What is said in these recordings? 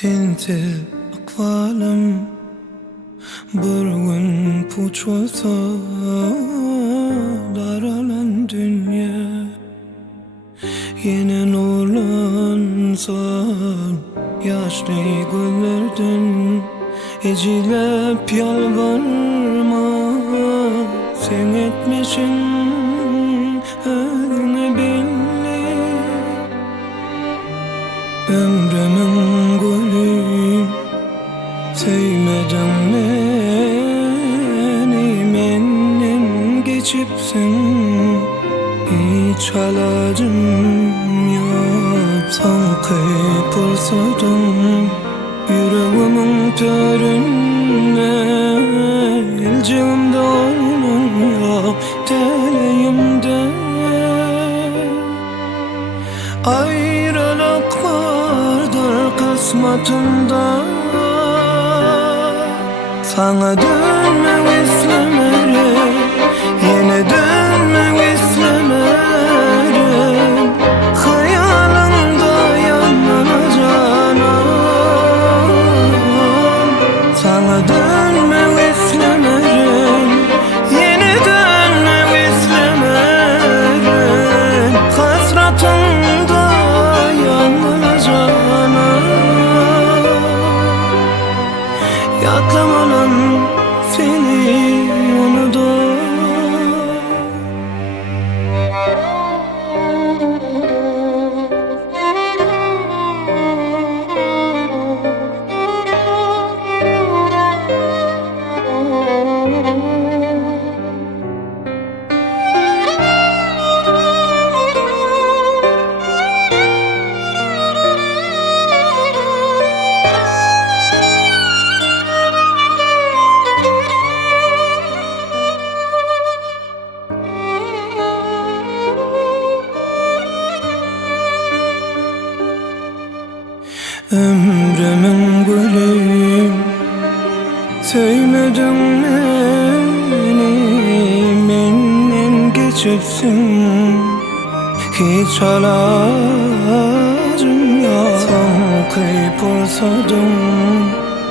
Sensiz akvalim bir gün puç olsa daralan dünya yine nurlansan yaşlı güllerden ecilep yalvarma sen etmişsin ne belli ömrümün gülü sevmeden beni menden geçipsin hiç halacım yok sanki pırsadım yüreğimin töründe elcimde onun yok teleğimde ayrılık vardır kısmetinde sana dönmek istemerim yine dönmek istemerim hayalımda yanılacağım sana dönmek istemerim yine dönmek istemerim hasratımda yanılacağım yatlamalım seni unutur ömrümün gülü sevmedin beni menden geçipsin hiç halacım yok sanki pırsadım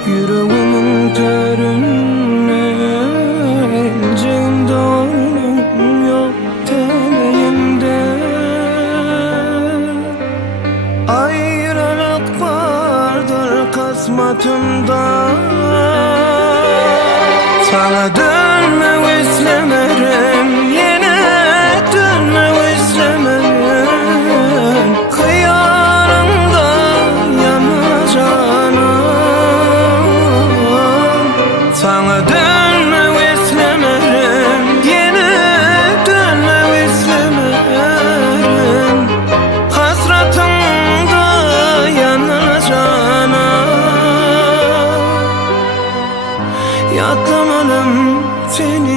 yüreğimin töründe elcimde onun yok teleğimde ayrılık vardır kısmetinde sana dönmek istemerim yine dönmek istemerim kıyarımda yanacağım sana dönmek istemerim yine dönmek istemerim hasratımda yanacağım yatlamalım seni